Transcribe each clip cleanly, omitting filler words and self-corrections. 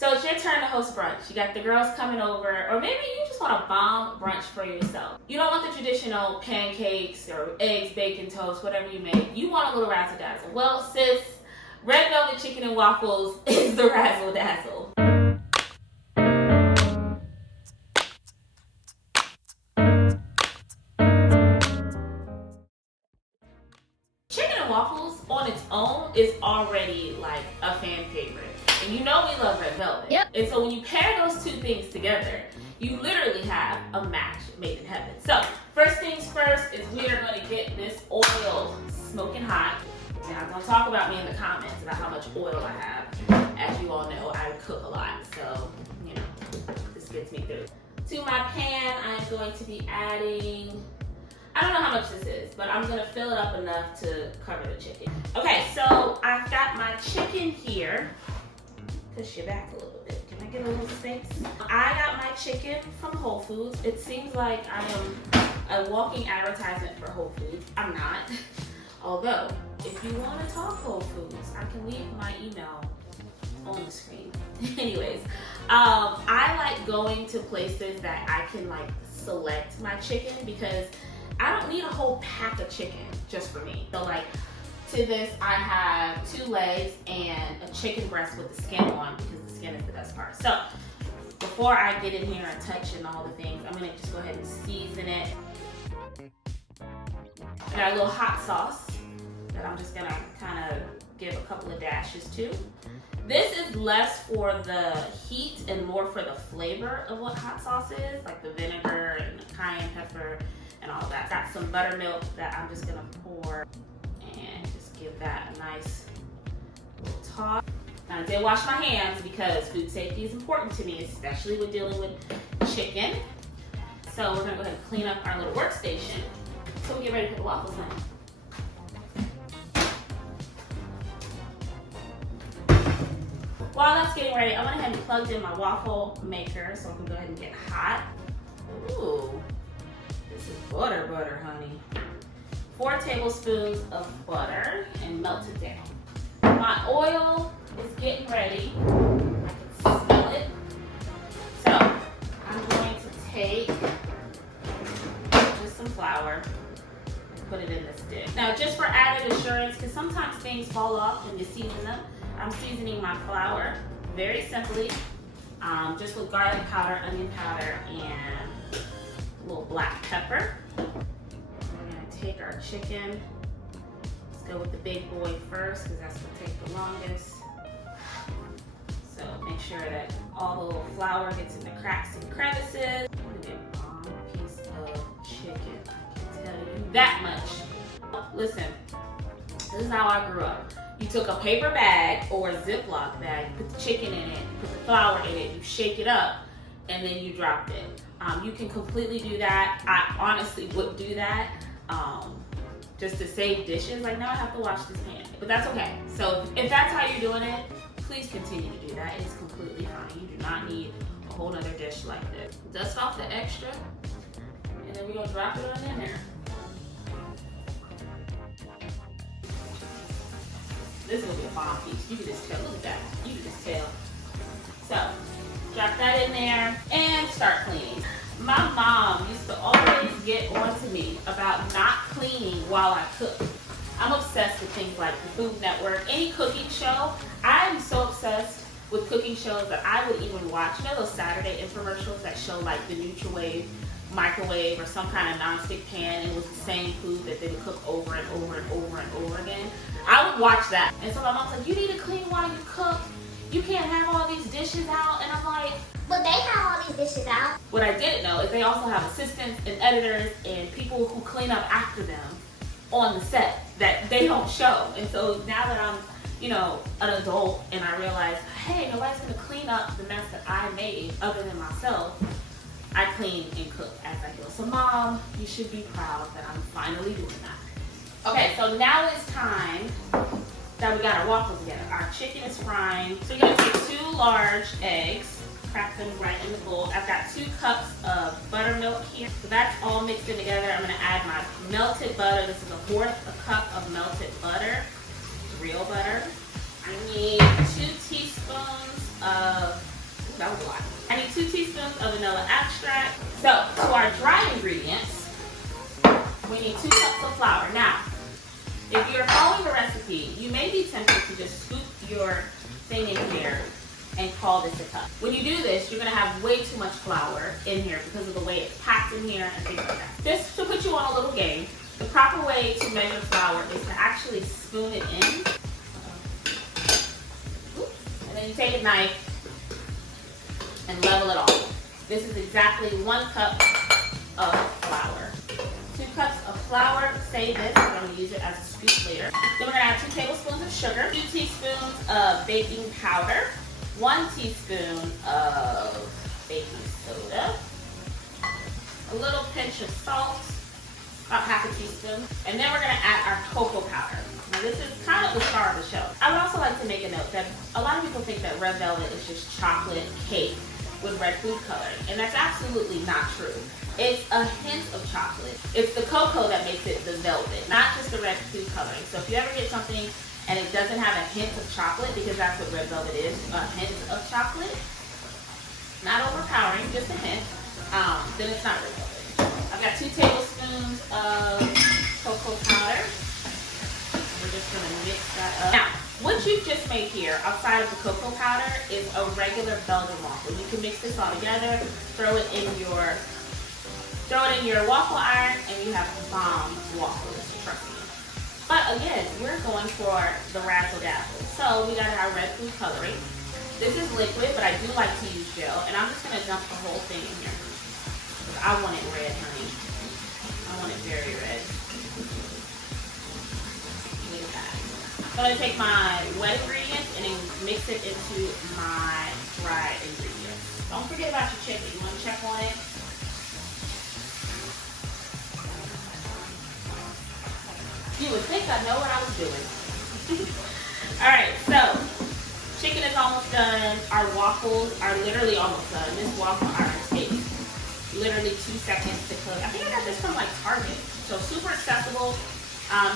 So it's your turn to host brunch. You got the girls coming over, or maybe you just want a bomb brunch for yourself. You don't want the traditional pancakes or eggs, bacon, toast, whatever you make. You want a little razzle dazzle. Well, sis, red velvet chicken and waffles is the razzle dazzle. Chicken and waffles on its own is already like a fan favorite. And you know we love red velvet. Yep. And so when you pair those two things together, you literally have a match made in heaven. So first things first is we are going to get this oil smoking hot. Now I'm going to talk about me in the comments about how much oil I have. As you all know, I cook a lot. So, you know, this gets me through. To my pan, I'm going to be adding, I don't know how much this is, but I'm gonna fill it up enough to cover the chicken. Okay, so I've got my chicken here. Push you back a little bit. Can I get a little space? I got my chicken from Whole Foods. It seems like I am a walking advertisement for Whole Foods. I'm not. Although, if you wanna talk Whole Foods, I can leave my email on the screen. Anyways, I like going to places that I can like select my chicken because I don't need a whole pack of chicken just for me. So like to this, I have 2 legs and a chicken breast with the skin on because the skin is the best part. So before I get in here and touch and all the things, I'm gonna just go ahead and season it. I got a little hot sauce that I'm just gonna kind of give a couple of dashes to. This is less for the heat and more for the flavor of what hot sauce is, like the vinegar and the cayenne pepper and all that. Got some buttermilk that I'm just gonna pour and just give that a nice little toss. Now I did wash my hands because food safety is important to me, especially with dealing with chicken. So we're gonna go ahead and clean up our little workstation so we get ready to put the waffles in. While that's getting ready, I went ahead and plugged in my waffle maker so I can go ahead and get hot. Ooh. This is butter, honey. 4 tablespoons of butter and melt it down. My oil is getting ready. I can smell it. So I'm going to take just some flour and put it in this dish. Now just for added assurance, because sometimes things fall off when you season them, I'm seasoning my flour very simply, just with garlic powder, onion powder, and a little black pepper. We're gonna take our chicken. Let's go with the big boy first because that's gonna take the longest. So make sure that all the little flour gets in the cracks and crevices. I'm gonna get a long piece of chicken. I can tell you that much. Listen, this is how I grew up. You took a paper bag or a Ziploc bag, put the chicken in it, put the flour in it, you shake it up, and then you dropped it. You can completely do that. I honestly would do that just to save dishes. Like now I have to wash this pan, but that's okay. So if that's how you're doing it, please continue to do that. It's completely fine. You do not need a whole other dish like this. Dust off the extra, and then we're gonna drop it on in there. This is gonna be a bomb piece. You can just tell. Look at that. You can just tell. So, drop that in there and start cleaning. My mom used to always get on to me about not cleaning while I cook. I'm obsessed with things like the Food Network, any cooking show. I'm so obsessed with cooking shows that I would even watch. You know those Saturday infomercials that show like the NutriWave microwave or some kind of nonstick pan, and it was the same food that they would cook over and over and over and over again? I would watch that. And so my mom's like, you need to clean while you cook. You can't have all these dishes out. And I'm like, but they have all these dishes out. What I didn't know is they also have assistants and editors and people who clean up after them on the set that they don't show. And so now that I'm, you know, an adult and I realize, hey, nobody's gonna clean up the mess that I made other than myself, I clean and cook as I go. So mom, you should be proud that I'm finally doing that. Okay, so now it's time that we got our waffles together. Our chicken is frying. So you're gonna take 2 large eggs, crack them right in the bowl. I've got 2 cups of buttermilk here. So that's all mixed in together. I'm gonna add my melted butter. This is 1/4 cup of melted butter, real butter. I need 2 teaspoons of That was a lot. I need 2 teaspoons of vanilla extract. So, to our dry ingredients, we need 2 cups of flour. Now, if you're following the recipe, you may be tempted to just scoop your thing in here and call this a cup. When you do this, you're gonna have way too much flour in here because of the way it's packed in here and things like that. Just to put you on a little game, the proper way to measure flour is to actually spoon it in. And then you take a knife and level it off. This is exactly 1 cup of flour. 2 cups of flour, save this, we're going to use it as a scoop later. Then we're going to add 2 tablespoons of sugar, 2 teaspoons of baking powder, 1 teaspoon of baking soda, a little pinch of salt, about half a teaspoon, and then we're going to add our cocoa powder. Now this is kind of the star of the show. I would also like to make a note that a lot of people think that red velvet is just chocolate cake with red food coloring, and that's absolutely not true. It's a hint of chocolate. It's the cocoa that makes it the velvet, not just the red food coloring. So if you ever get something and it doesn't have a hint of chocolate, because that's what red velvet is, a hint of chocolate, not overpowering, just a hint, then it's not red velvet. I've got 2 tablespoons of cocoa powder. We're just gonna mix that up. Now, what you've just made here, outside of the cocoa powder, is a regular Belgian waffle. You can mix this all together, throw it in your waffle iron, and you have bomb waffles, trust me. But again, we're going for the razzle dazzle. So we gotta have red food coloring. This is liquid, but I do like to use gel, and I'm just gonna dump the whole thing in here. Because I want it red, honey. I want it very red. Look at that. I'm gonna take my wet ingredients and then mix it into my dry ingredients. Don't forget about your chicken. You wanna check on it? You would think I know what I was doing. All right, so chicken is almost done. Our waffles are literally almost done. This waffle iron takes literally 2 seconds to cook. I think I got this from like Target. So super accessible.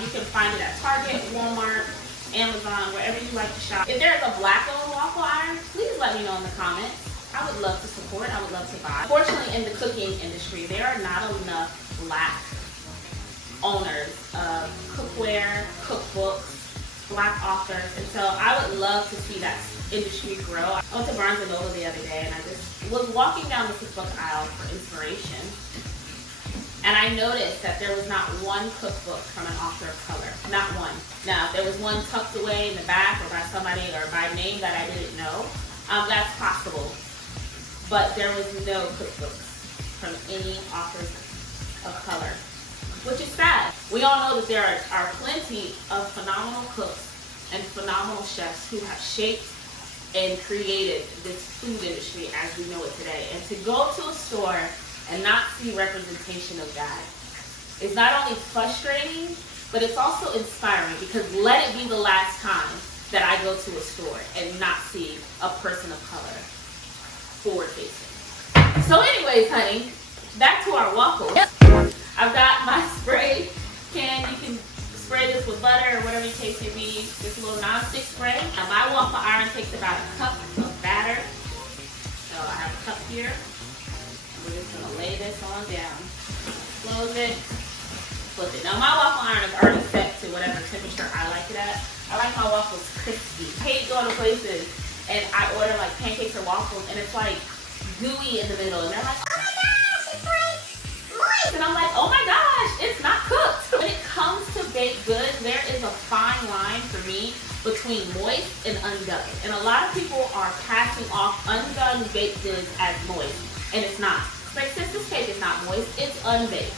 You can find it at Target, Walmart, Amazon, wherever you like to shop. If there's a black-owned waffle iron, please let me know in the comments. I would love to support. I would love to buy. Fortunately, in the cooking industry, there are not enough black owners of cookware, cookbooks, black authors, and so I would love to see that industry grow. I went to Barnes & Noble the other day and I just was walking down the cookbook aisle for inspiration, and I noticed that there was not one cookbook from an author of color, not one. Now, if there was one tucked away in the back or by somebody or by name that I didn't know, that's possible, but there was no cookbooks from any authors of color, which is sad. We all know that there are plenty of phenomenal cooks and phenomenal chefs who have shaped and created this food industry as we know it today. And to go to a store and not see representation of that is not only frustrating, but it's also inspiring, because let it be the last time that I go to a store and not see a person of color forward facing. So anyways, honey, back to our waffles. Yep. I've got my spray can. You can spray this with butter or whatever the case may be. This little non-stick spray. Now my waffle iron takes about a cup of batter. So I have a cup here. We're just gonna lay this on down. Close it, flip it. Now my waffle iron is already set to whatever temperature I like it at. I like my waffles crispy. I hate going to places and I order like pancakes or waffles and it's like gooey in the middle and they're like, oh my gosh, it's like moist. And I'm like, oh my gosh, it's not cooked. When it comes to baked goods, there is a fine line for me between moist and undone. And a lot of people are passing off undone baked goods as moist, and it's not. Like, since this cake is not moist, it's unbaked.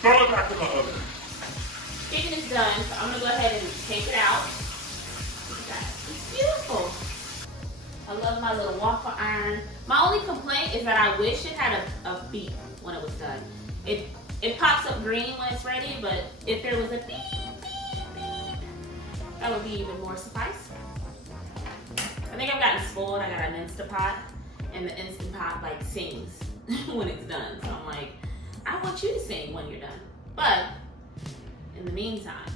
Throw it back in the oven. Chicken is done, so I'm gonna go ahead and take it out. Look at that. It's beautiful. I love my little waffle iron. My only complaint is that I wish it had a beep when it was done. It pops up green when it's ready, but if there was a beep, beep, beep, that would be even more suffice. I think I've gotten spoiled. I got an Instapot, and the Instant Pot like sings when it's done. So I'm like, I want you to sing when you're done. But in the meantime,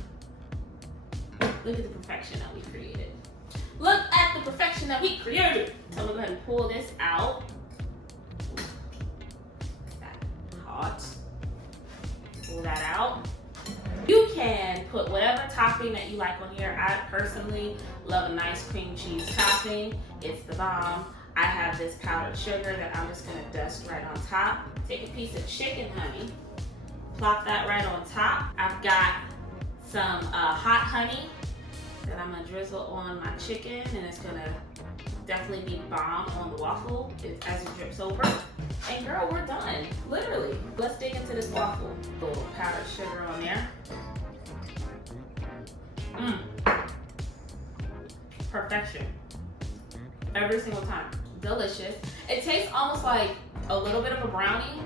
look at the perfection that we created. Look at the perfection that we created. So I'm gonna go ahead and pull this out. That's hot. Pull that out. You can put whatever topping that you like on here. I personally love a nice cream cheese topping. It's the bomb. I have this powdered sugar that I'm just gonna dust right on top. Take a piece of chicken honey, plop that right on top. I've got some hot honey that I'm gonna drizzle on my chicken, and it's gonna definitely be bomb on the waffle as it drips over. And girl, we're done, literally. Let's dig into this waffle. A little powdered sugar on there. Perfection. Every single time. Delicious. It tastes almost like a little bit of a brownie.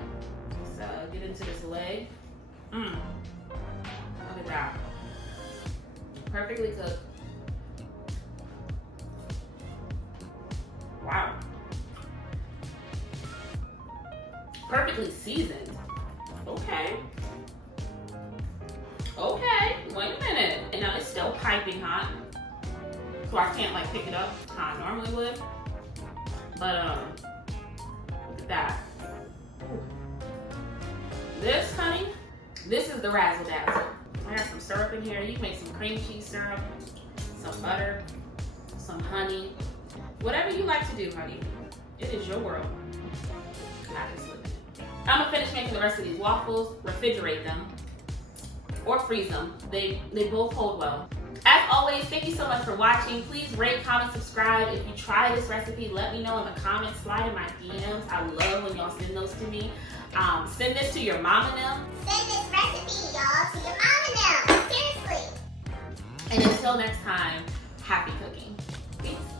So get into this leg. Look at that. Perfectly cooked. Wow. Perfectly seasoned. Okay. Okay, wait a minute. And now it's still piping hot. So I can't like pick it up how I normally would. But look at that. This, honey, this is the razzle dazzle. I got some syrup in here. You can make some cream cheese syrup, some butter, some honey. Whatever you like to do, honey. It is your world. I just live in it. I'm gonna finish making the rest of these waffles, refrigerate them, or freeze them. They both hold well. As always, thank you so much for watching. Please rate, comment, subscribe. If you try this recipe, let me know in the comments. Slide in my DMs. I love when y'all send those to me. Send this to your mom and them. Send this recipe, y'all, to your mom and them. Seriously. And until next time, happy cooking. Peace.